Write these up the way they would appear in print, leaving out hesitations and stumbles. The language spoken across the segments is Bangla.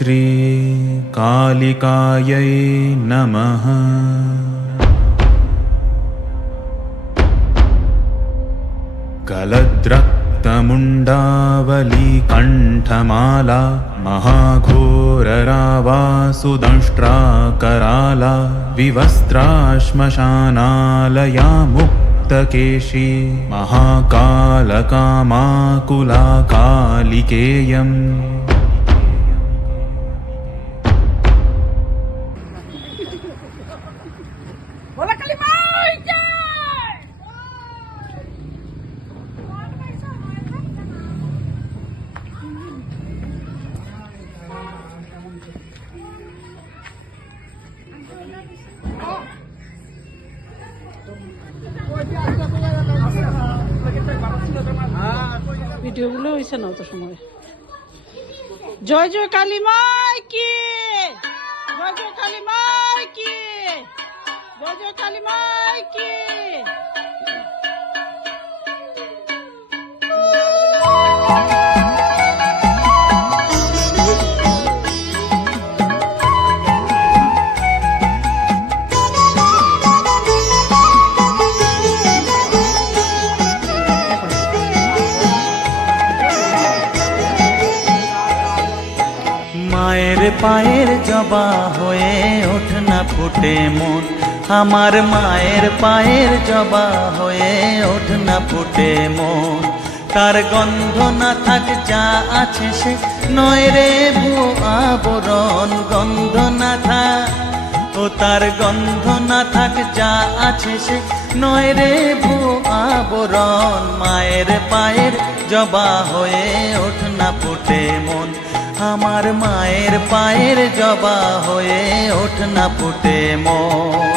श्री कालिकायै नमः। गलद्रक्तमुण्डावली कण्ठमाला महाघोररावासुदंष्ट्राकराला विवस्त्राश्मशानालया मुक्तकेशी महाकालकामाकुला कालिकेयम्। ভিডিওগুলো হয়েছে না অত সময়। জয় জয় কালী মাই কি, জয় জয় কালী মাই কি, জয় জয় কালী মাই কি। মায়ের পায়ের জবা হয়ে ওঠ না ফুটে মন, আমার মায়ের পায়ের জবা হয়ে ওঠ না ফুটে মন। তার গন্ধ না থাক যা আছে সে নয় রে ভুয়ো আবরণ, গন্ধ না থাক ও তার গন্ধ না থাক যা আছে সে নয় রে ভুয়ো আবরণ। মায়ের পায়ের জবা হয়ে ওঠ না ফুটে মন, আমার মায়ের পায়ের জবা হয়ে ওঠ না ফুটে মন।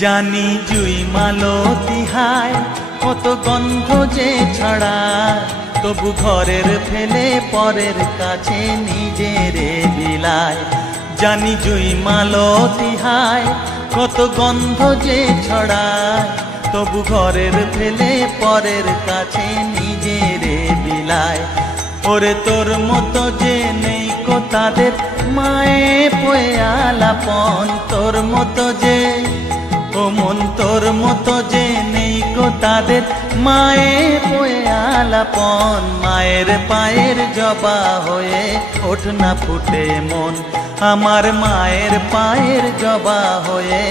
জানি জুই মালতী হায় কত গন্ধ যে ছড়ায়, তবু ঘরের ফেলে পরের কাছে নিজেরে বিলায়। জানি জুই মালতী হায় কত গন্ধ যে ছড়ায়, তবু ঘরের ফেলে পরের কাছে নিজেরে বিলায়। ওরে তোর মতো যে নেই কো তাদের মায়ে পয়ে আলাপন, তোর মতো যে ও মন তোর মতো যে নেই কো তাদের মায়ে পয়ে আলাপন। মায়ের পায়ের জবা হয়ে ওঠ না ফুটে মন, আমার মায়ের পায়ের জবা হয়ে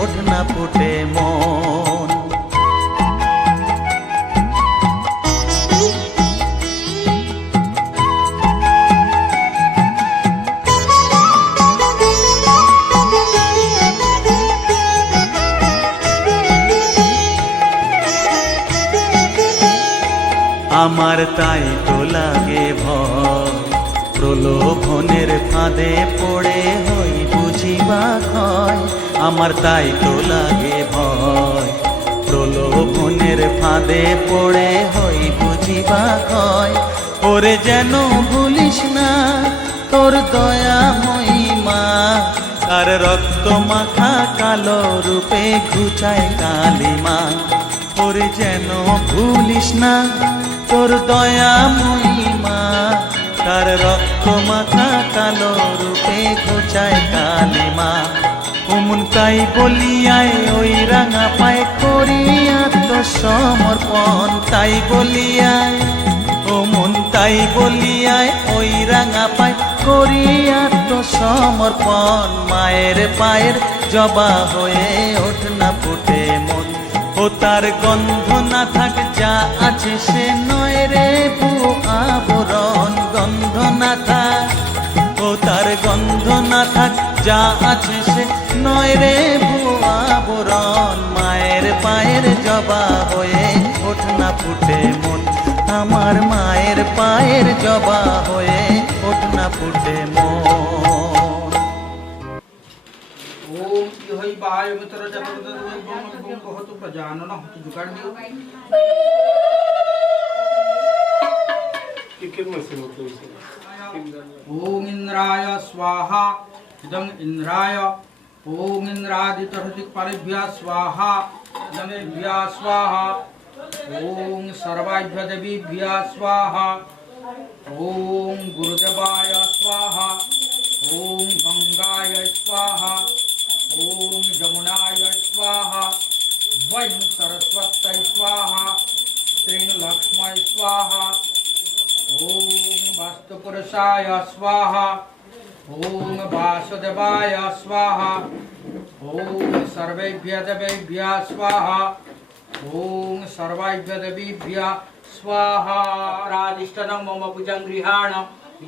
ওঠ না ফুটে মন। আমার তাই তো লাগে ভয়, প্রলোভনের ফাঁদে পড়ে হই বুঝিবা ক্ষয়। আমার তাই তো লাগে ভয়, প্রলোভনের ফাঁদে পড়ে হই বুঝিবা ক্ষয়। ওরে যেন ভুলিস না তোর দয়া মহিমা, তার রক্ত মাখা কালো রূপে ঘুচায় কালিমা। ওরে যেন ভুলিস না তোর দয়া মহিমা, তার রক্ত মাখা কালো রূপে ঘুচায় কালিমা। ওমন তাই বলিয়ায় ওই রাঙা পায় করি আত্মসমর্পণ, তাই বলিয়ায় ওমন তাই বলিয়ায় ওই রাঙা পায় করি আত্মসমর্পণ। মায়ের পায়ের জবা হয়ে ওঠ না ফুটে মন, ও তার গন্ধ না থাক যা আছে সে নয় রে ভুয়ো আবরণ, গন্ধ না থাক ও তার গন্ধ না থাক যা আছে সে নয় রে ভুয়ো আবরণ। মায়ের পায়ের জবা হয়ে ওঠ না ফুটে মন, আমার মায়ের পায়ের জবা হয়ে ওঠ না ফুটে মন। ओम यही बाय मित्र जगत होतु प्रजानन होतु जुगाड़ ओम इंद्राय स्वाहा इदं इंद्राय ओम इंद्रादितहृतिकपालेभ्यः स्वाहा इदं देव्याः स्वाहा ओम सर्वाभ्यः देवीभ्यः स्वाहा ओम गुरुदेवाय स्वाहा ओम गंगाय स्वाहा ओम जमुनाय स्वाहा वैं सरस्वत्यै स्वाहा श्रीं लक्ष्मै स्वाहा ओम वास्तुपुरुषाय स्वाहा ओम वासुदेवाय स्वाहा ओम सर्वेभ्यः देवेभ्यः स्वाहा ओम सर्वाभ्यः देवीभ्यः स्वाहा राधिष्ठनं मम पूजं गृहाण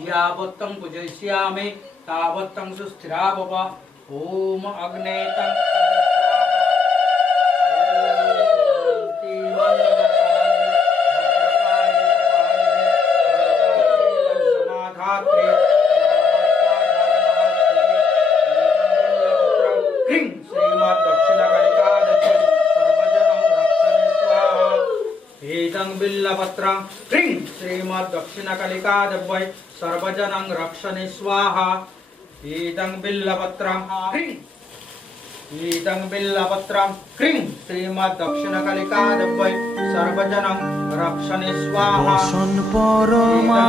यावत्तं पूजयिष्यामि तावत्तं सुस्थिरा भव ओम अग्ने तं बिल्लपत्रं क्रीं श्रीमद् दक्षिणकालिकादेव्यै सर्वजनं रक्षणे स्वाहा इदं बिल्लपत्रं क्रीं श्रीमद् दक्षिणकालिकादेव्यै सर्वजनं रक्षणे स्वाहा বসন পরমা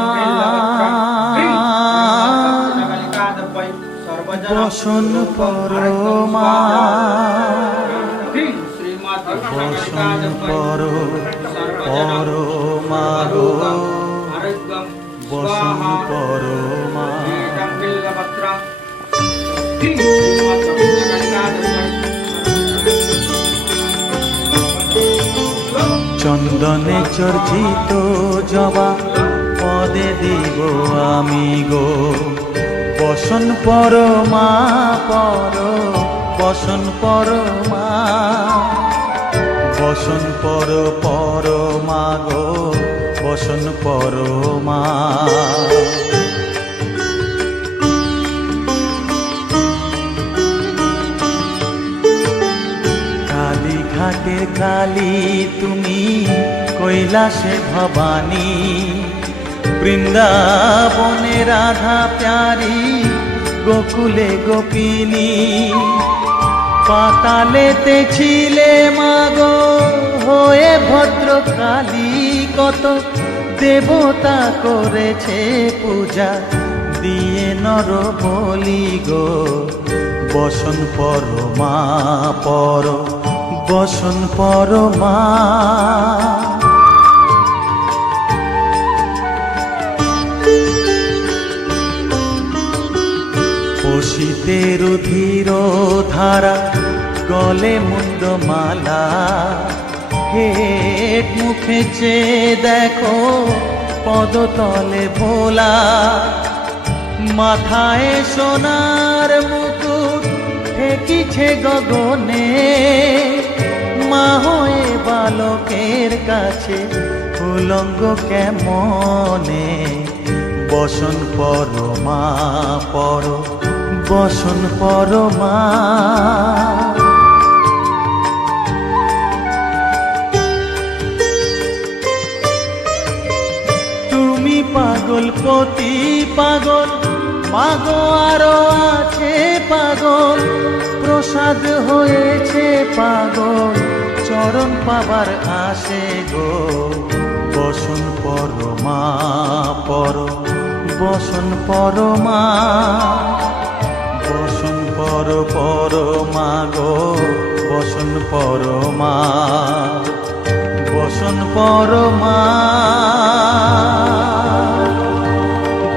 दक्षिणकालिकादेव्यै सर्वजनं বসন পরমা क्रीं श्रीमद् বসন दक्षिणकालिकादेव्यै পর পরমা গো বসন পরমা চন্দনে চর্চিত জবা পদে দিব আমি গো বসন পরমা পর বসন পরমা বসন পর পরমা গো বসন পরমা কালী ঘাটের কালী তুমি কৈলাসে ভবানী বৃন্দাবনে রাধা প্যারি গোকুলে গোপিনী পাতালেতে ছিলে মাগো হয়ে ভদ্রকালী কত দেবতা করেছে পূজা দিয়ে নর বলি গো বসন পরমা পর বসন পরমা পশিতে রুধির ধারা গলে মুন্ডমালা হেট মুখে চেয়ে দেখো পদতলে ভোলা মাথায় সোনার মুকুট ঠেকিছে গগনে মা হয়ে বালকের কাছে উলঙ্গ কেমনে বসন পরমা পর বসন পরমা তুমি পাগল পতি পাগল মাগো আরো আছে পাগল প্রসাদ হয়েছে পাগল চরণ পাবার আসে গো বসন পরমা পর বসন পরমা বসন পর পরমা গো বসন পরমা বসন পরমা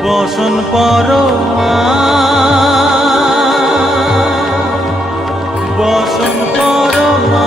বসন পরমা বসন পরমা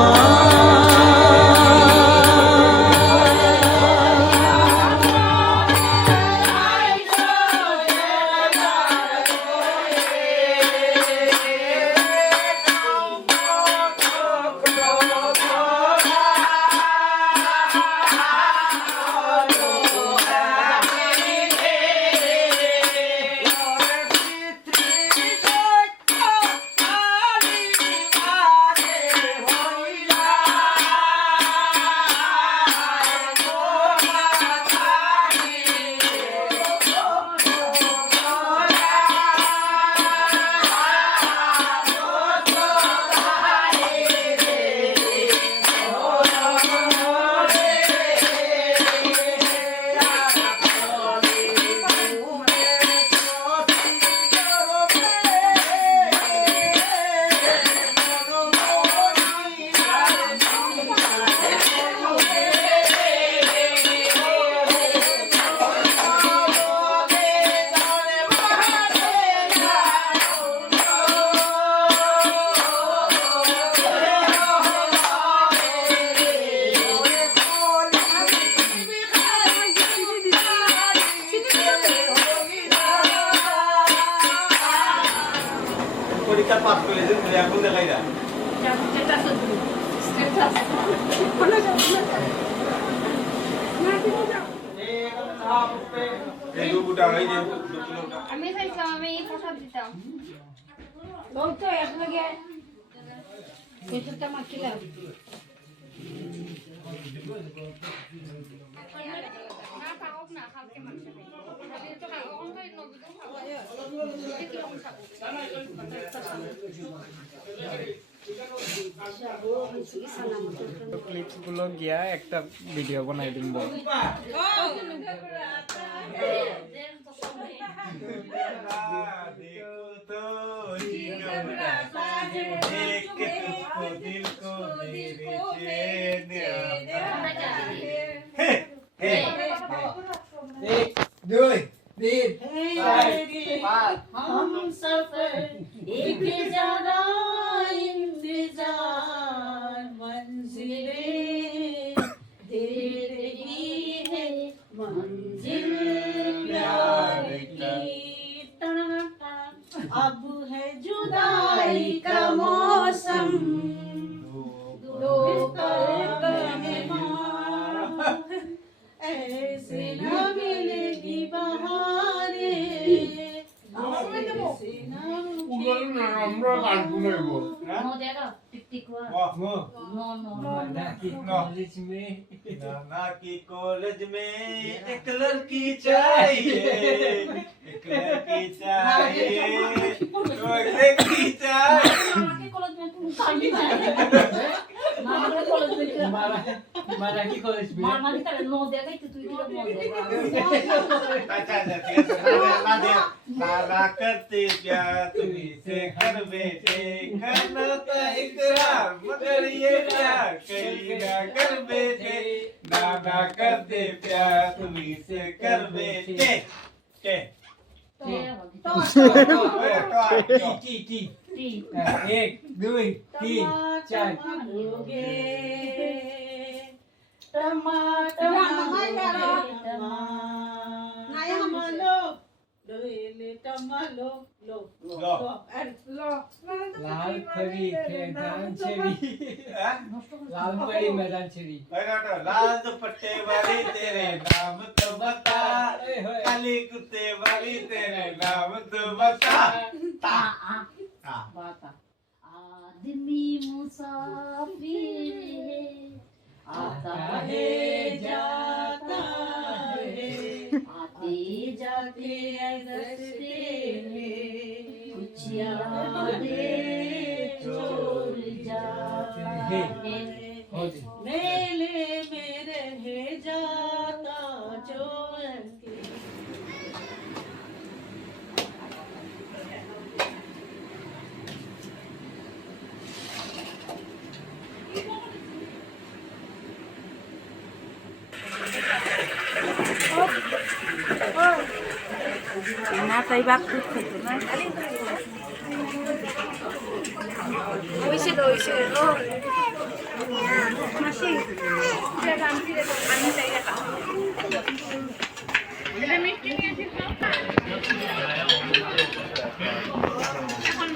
পাস করে যে তুই এখন দেখাই না এই দুটা এই যে দুটো আমি চাইছিলাম আমি এই প্রসাদ দিতাম ওই তো একলগে এটা মাখিলাম না পাওক না কালকে মাখতে আমি তো অনলাইন নবীন খাবো কি রকম খাবো ক্লিপস গুলো গিয়া একটা ভিডিও বানাই দিন বল देखो तो जीरो देख के तुझको दिल को मेरे चैन एक दो तीन चार हम सफर एक जरा इंतजार मंजिलें दे रही है मंजिल प्यार की अब है जुदाई का मौसम दो ऐसे न मिलेगी बहारें ऐसे न আমরা গান শুনবো নো দেখো টিকটিক वाह নো নো ना की कॉलेज में एक लड़की चाहिए एक लड़की चाहिए एक लड़की चाहिए আমাকে কলেজ মে তুমি কালি না মামাকে কলেজ মে মারা কি করিস মামাকে তাহলে নো দেখাই তুই কি নো দেখা अच्छा ठीक है ना करते प्यार तुम्ही से घर बैठे करना था इकरार मगर ये प्यार कहीं ना कर बैठे ना करते प्यार तुम्ही से कर बैठे के কি টি 1 2 3 4 লাল পরি मैदान छेरी लाल परी मैदान छेरी लाल दुपट्टे वाली तेरे नाम तो बता काली कुत्ते वाली तेरे नाम तो बता आदमी मुसाफिर है आता है जाता है आते जाते रस्ते में कुछ यादें छोड़ जाते हैं मेले में रह जाता जो अकेला। না তাই বাপ খুব খেত না ওইসে ও মাসি আমি তাই রাখা মিষ্টি নিয়েছি এখন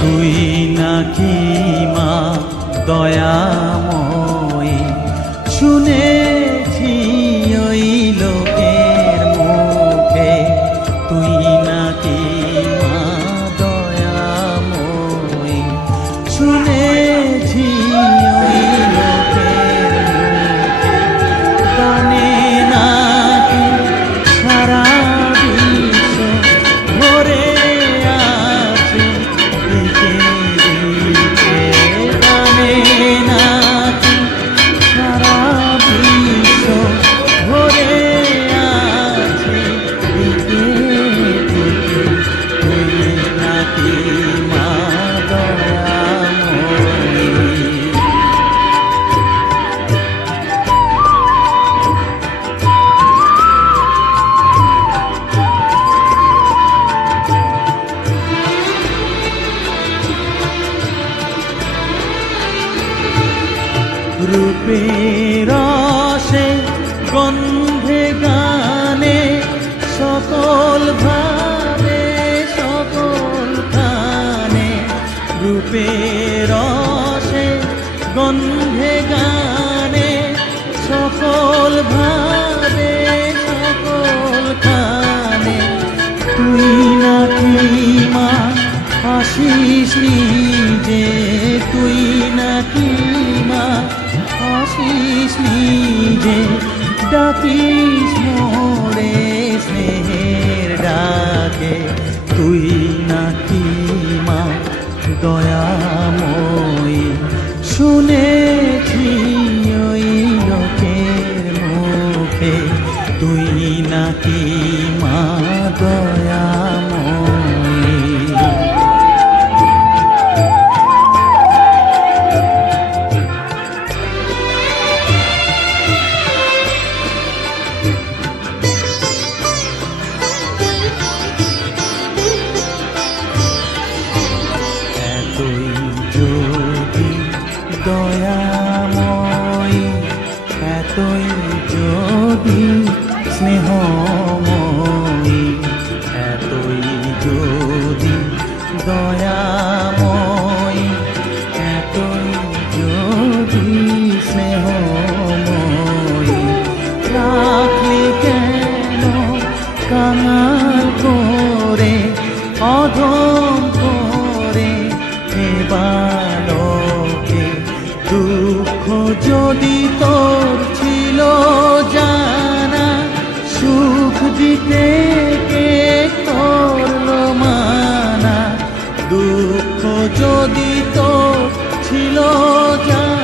তুই নাকি মা দয়াময়ী, শুনেছি ওই লোকের মুখে, তুই নাকি মা দয়াময়ী, শুনেছি ওই লোকের মুখে, গানে নাকি সারা বিশ্ব ভরে আছে দিকে দিকে, গানে নাকি সারা বিশ্ব ভরে আছে দিকে দিকে, তুই নাকি মা দয়াময়ী। রূপের রসে গন্ধে গানে সকল ভাবে সকল খানে, রূপের রসে গন্ধে গানে সকল ভাবে সকল খানে, তুই নাকি মা আসিস নিজে, তুই নাকি মা আসিস নিজে, ডাকিস মোরে স্নেহের ডাকে, তুই নাকি মা দয়াময়ী, শুনেছি ওই লোকের মুখে, তুই নাকি মা দয়াময়ী। এতই যদি দয়াময়ী, এতই যদি স্নেহময়ী, এতই যদি দয়াময়ী, এতই যদি স্নেহময়ী, রাখলি কেন কাঙাল করে অধম করে এ বালকে, দুঃখ যদি তোর ছিল জানা, সুখ দিতে কে করলো মানা, দুঃখ যদি তোর ছিল জানা,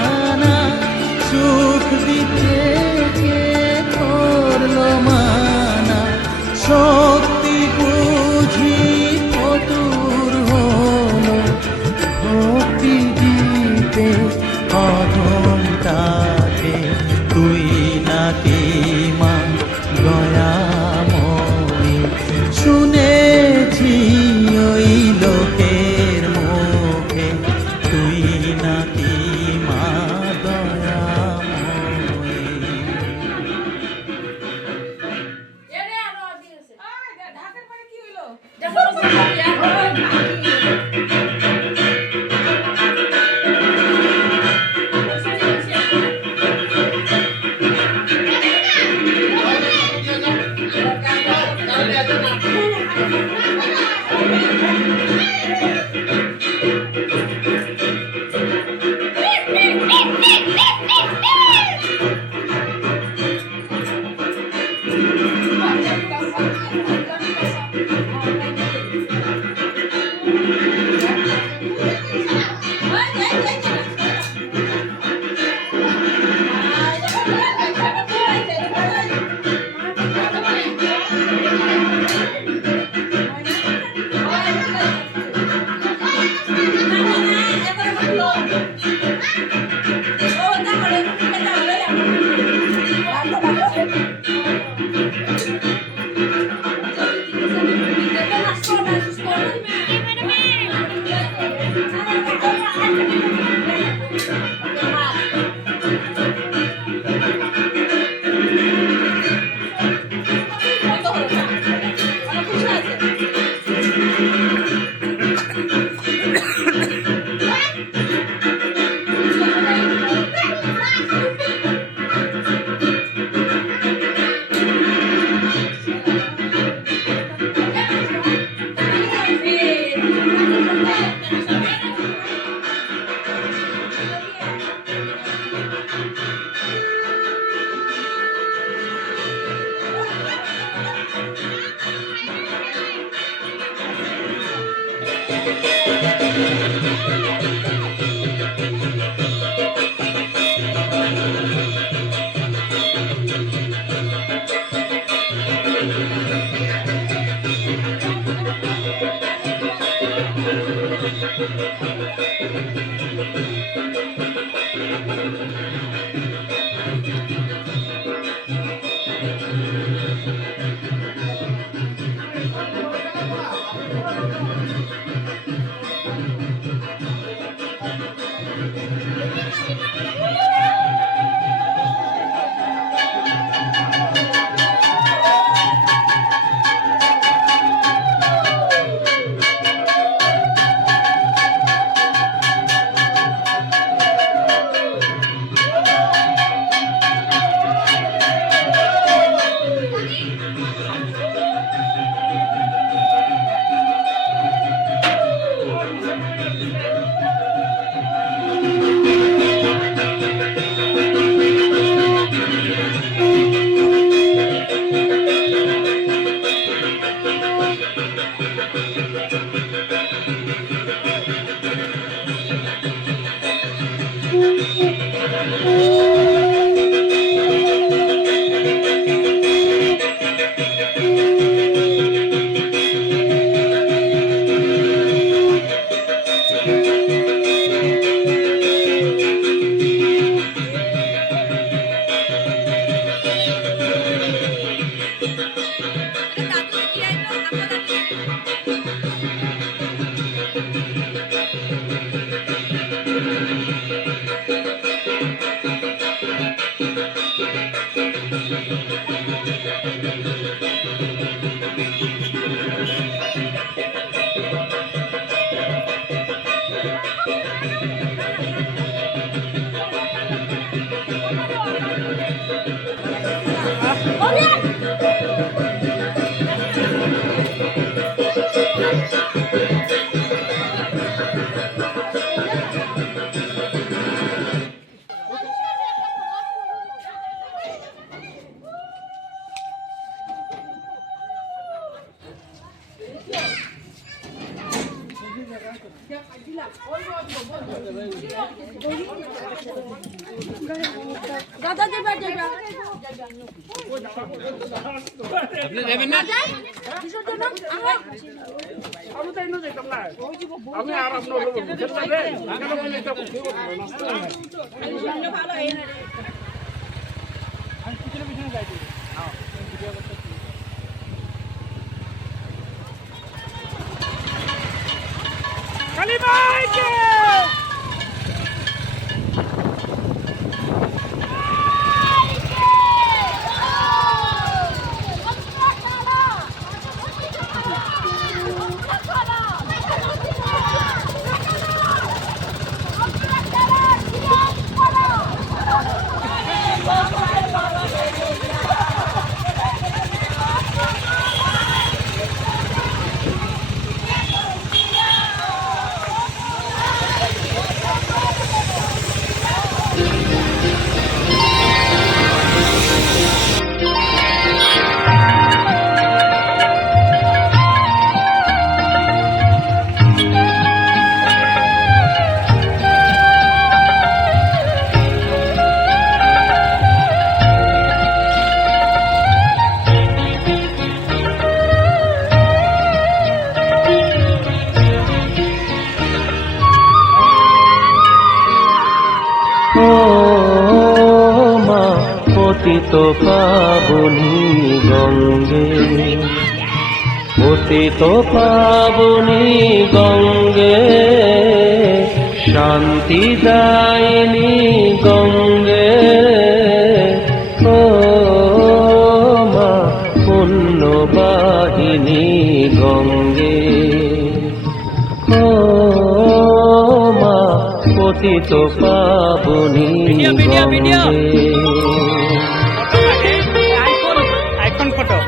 দাদা দেবা দেবা আপনি যাবেন না কিসের জন্য আমি তাই না যেতাম না আমি আর আপনার খেলতে দে কেন বলে এটা ভালো এই না আমি পিছনে পিছনে যাইতে হ্যাঁ ভিডিও করতে কালী মাইকে পতিত পাবনী গঙ্গে পতিত পাবনী গঙ্গে শান্তি দায়িনী গঙ্গে ও মা পুণ্যবাহিনী গঙ্গে ও মা পতিত পাবনী গঙ্গে আইকন ফটো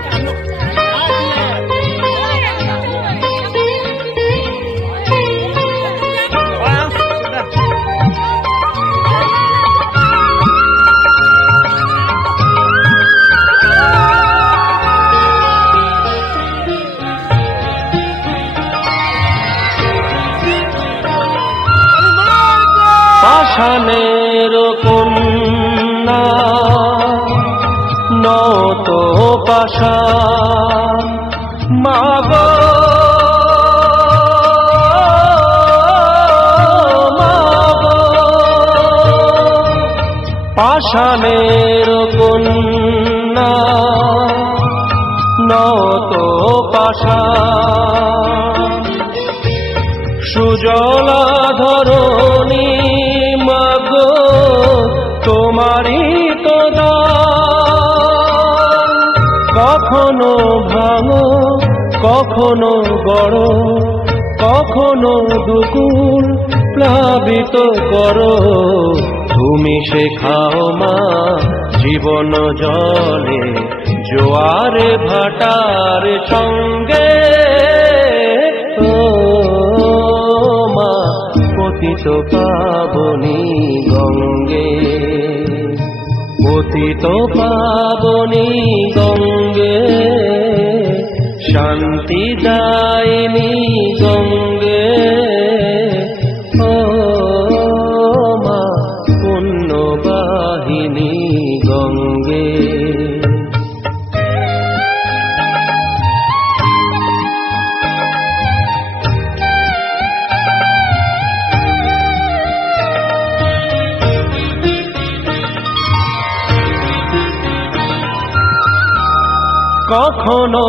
পাষাণের কন্যা নত পাষাণ মাগো পাষাণের কন্যা নত পাষাণ সুজলা ধরণী মাগো তোমারই তো দান কখনো ভাঙো কখনো গড় কখনো দুকুল প্লাবিত করো তুমি শেখাও মা জীবন জলে জোয়ারে ভাটার সঙ্গে ও মা পতিত পাবনী গঙ্গে পতিত পাবনী গঙ্গে শান্তি দায়িনী গঙ্গে ও মা পুণ্যবাহিনী গঙ্গে কখনো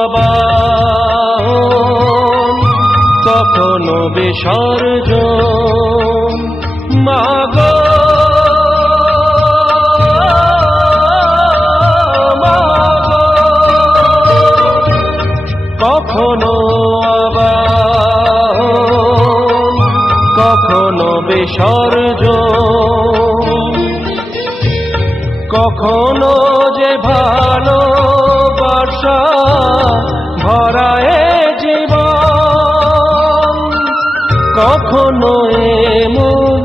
আবাহন কখনো বিসর্জন মাগো কখনো আবাহন কখনো বিসর্জন কখনো যে ভালোবাসা ভরায় জীবন কখনো এমন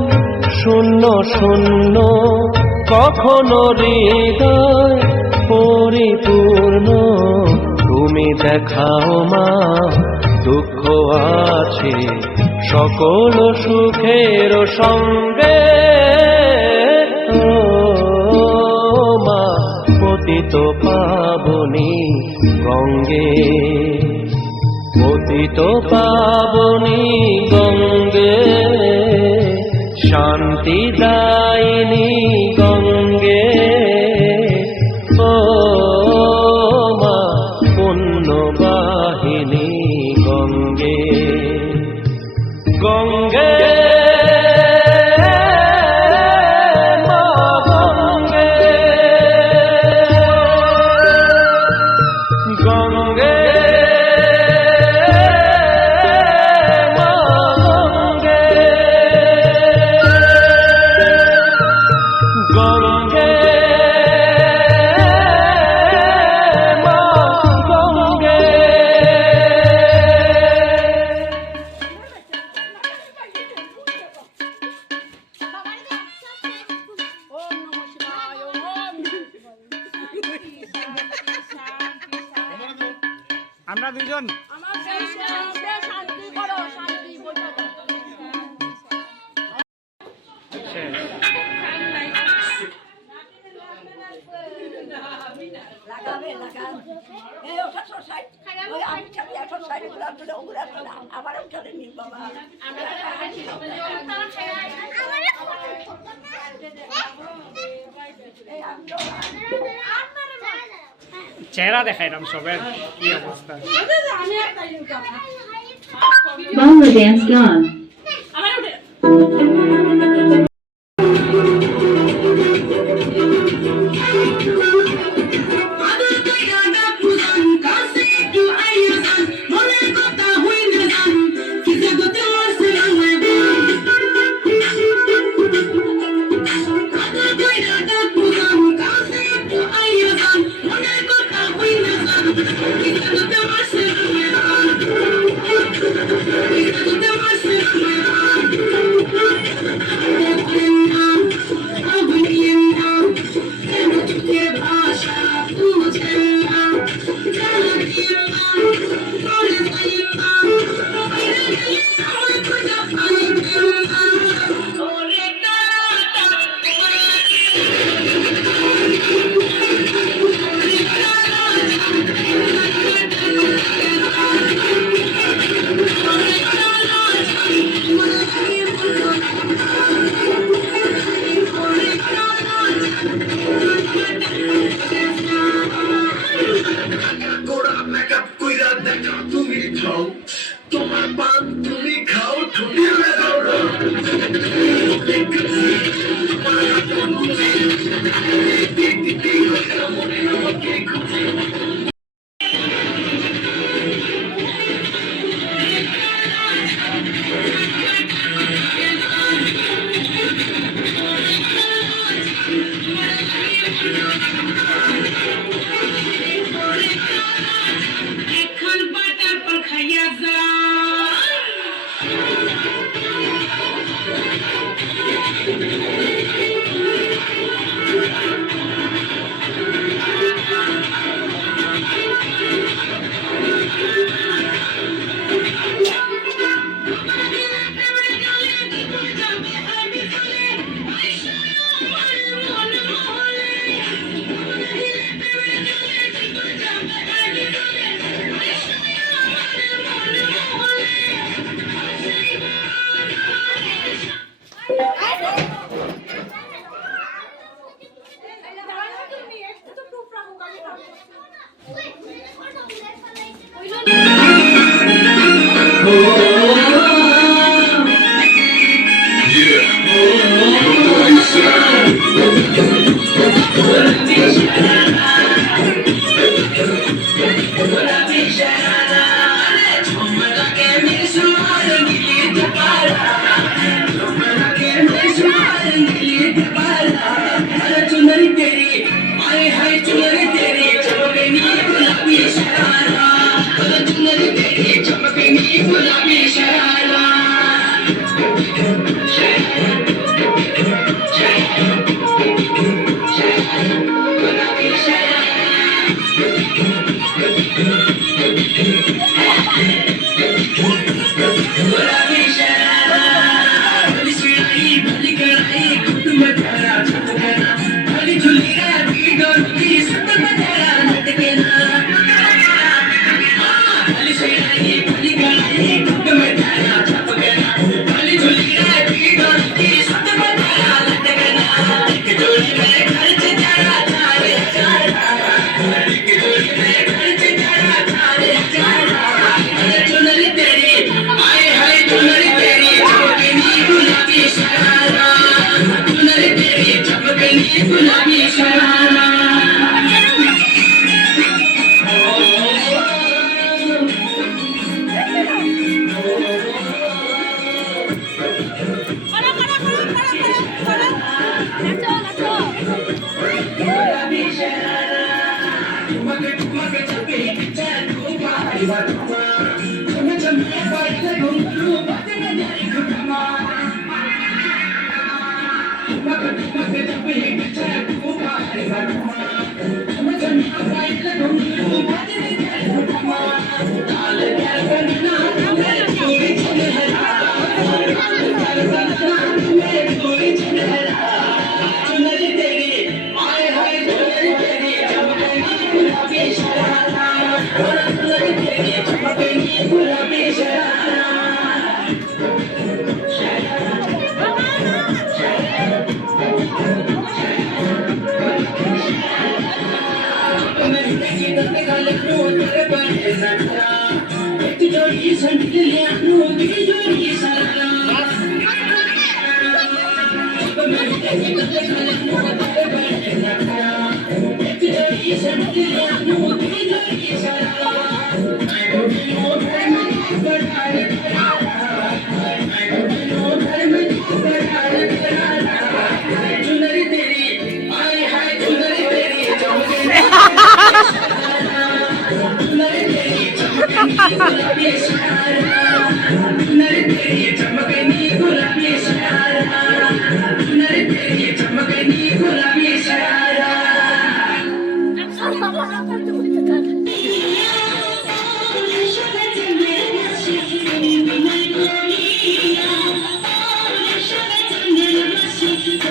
শূন্য শূন্য কখনো হৃদয় পরিপূর্ণ তুমি দেখাও মা দুঃখ আছে সকল সুখের সঙ্গে পতিত পাবনী গঙ্গে পতিত পাবনী গঙ্গে শান্তি দায়িনী গঙ্গে ও মা পুণ্যবাহিনী গঙ্গে গঙ্গে আমরা দুজন চেহারা দেখাইলাম সবের কি অবস্থা Bongo dance gone. Thank you.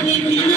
Thank you.